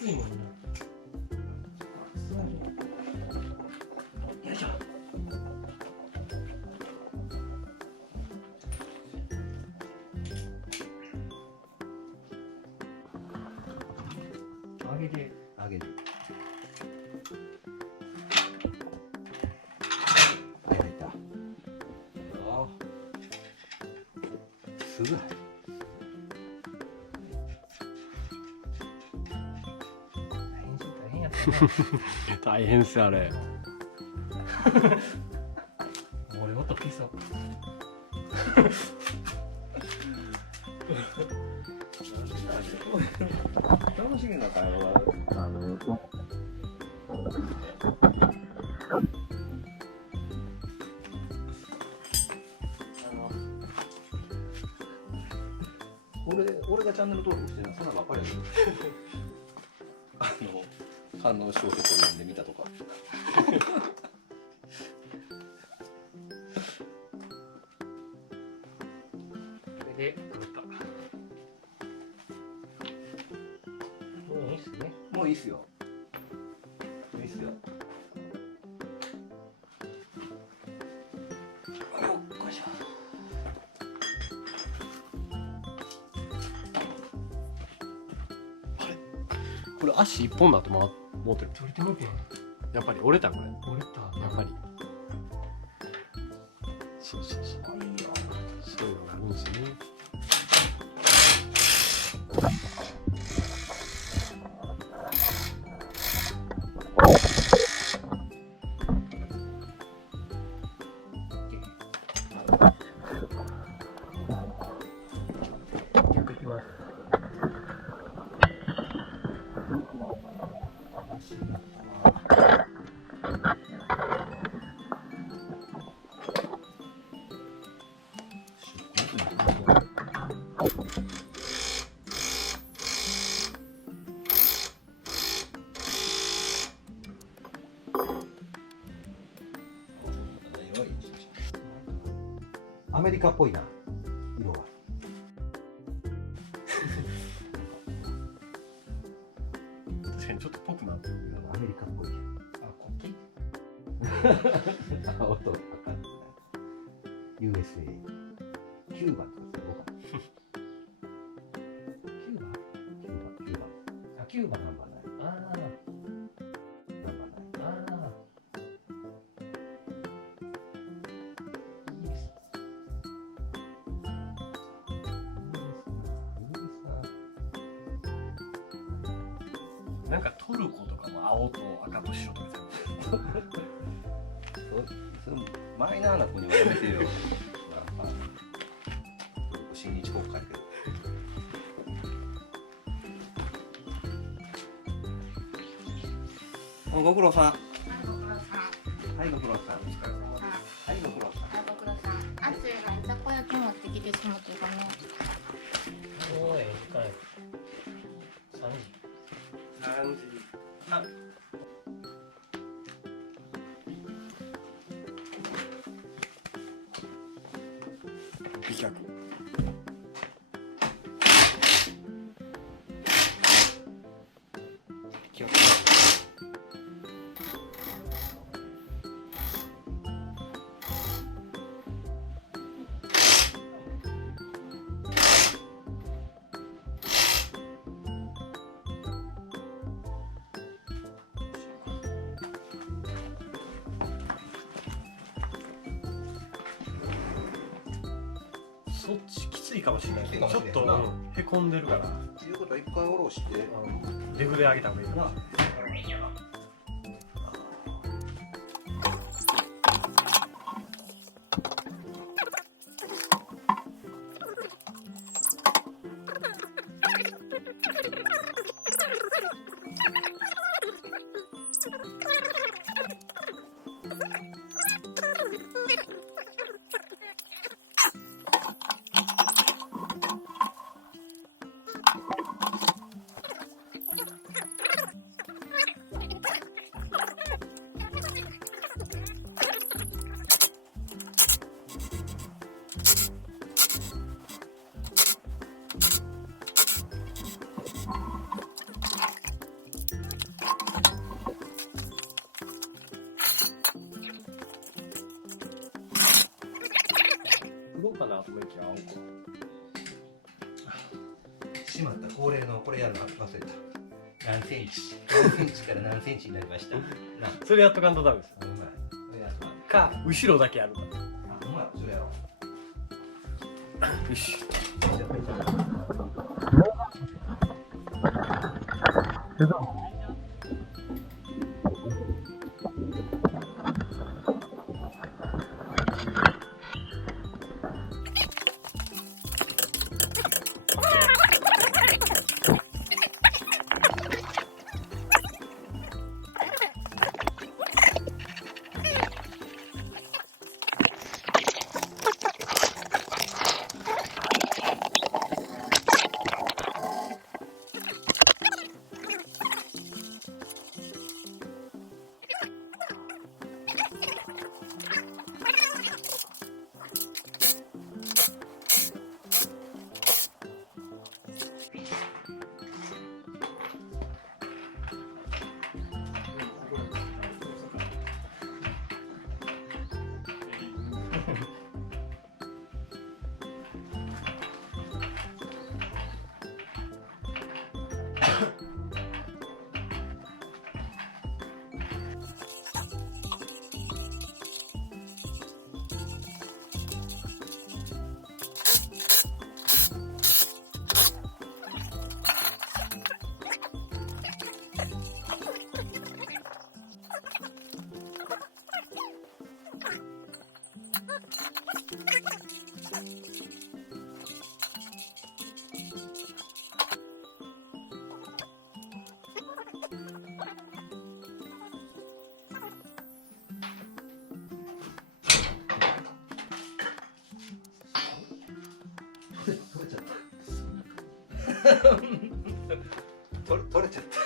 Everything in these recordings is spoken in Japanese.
熱いもんな。よいしょ。揚げて揚げる。はい、入った。すぐ入る。大変やったな。大変っすよあれ。俺音消そう。楽しげな会話は俺がチャンネル登録してるのはそんなばっかりやけど反応小説を読んでみたとかこれで取った。もういいっすね。もういいっすよ。いいっすよ。よいしょ。これ足一本だと持ってる。取れてもうてん。やっぱり折れたこれ。折れた。やっぱり。そうそうそう。そういうのがあるんですね。逆いきます。アメリカっぽいな色が。確かにちょっとぽくなってるけど。アメリカっぽい。あ、国旗。音分かんない。USA。キューバとかどうか。キューバ？キューバ。あ、キューバ。ナンバーない。あナンバーない。あ、ああ。いいです。なんかトルコとかも青と赤と白とかそれマイナーな国はやめてよ。なんか親日国家やけど。ご苦労さん。はい、ご苦労さん。はい、ご苦労さん。ご苦労さん。暑いからたこ焼き持ってきてしまってごめん。おい、時間3時。3時半。美脚。気をつそっちきついかもしれないけど、ちょっとへこんでるから。ということは一回下ろして。デフで上げた方がいいかな。と思いきや青か。しまった、恒例のこれやるの忘れた。何センチから何センチになりましたな。それやっとかんとダメです。うまい。それやるとか後ろだけやるか。あ、うまい。それやろう。よし。取れちゃった。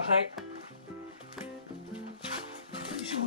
はい。よいしょ。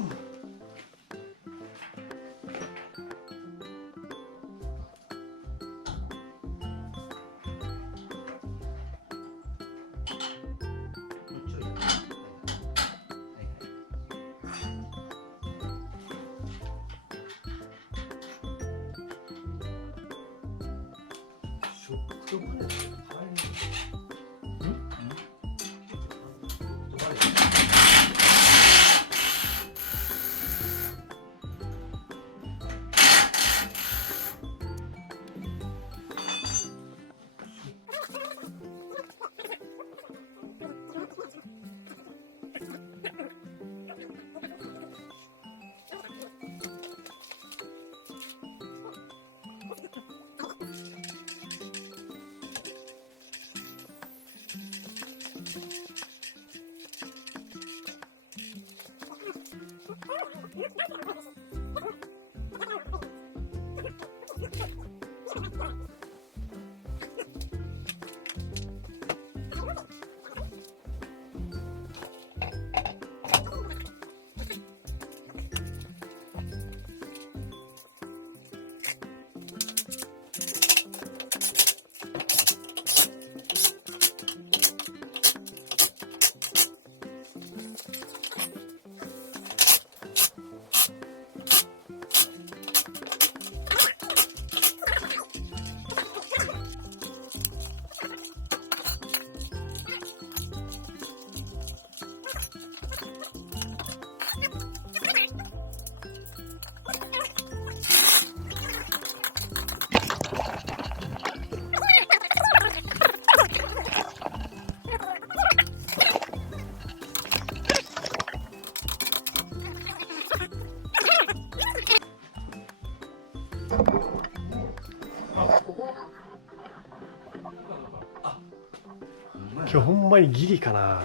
今日ほんまにギリかな。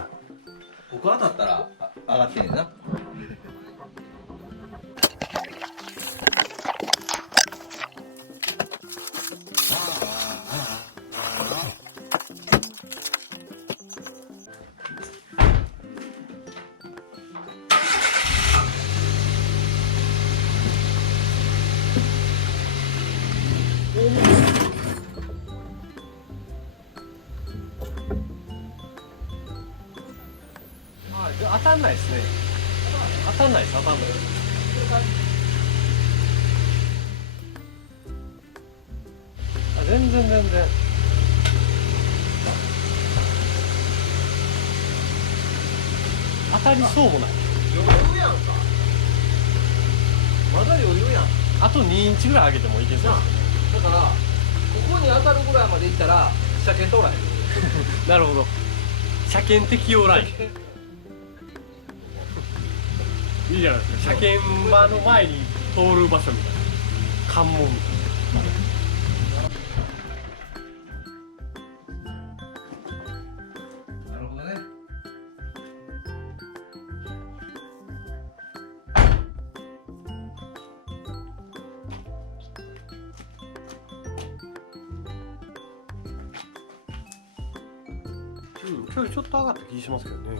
僕当たったら上がってんねんな。当たんないですね。当たんないです、当たんないです。あ、全然。当たりそうもない。余裕やんか。まだ余裕やん。あと2インチぐらい上げてもいけそうですね。だからここに当たるぐらいまでいったら車検通らへん。なるほど。車検適用ライン。いいじゃないですか。車検場の前に通る場所みたいな。関門みたいな。なるほどね。うん、今日ちょっと上がった気しますけどね。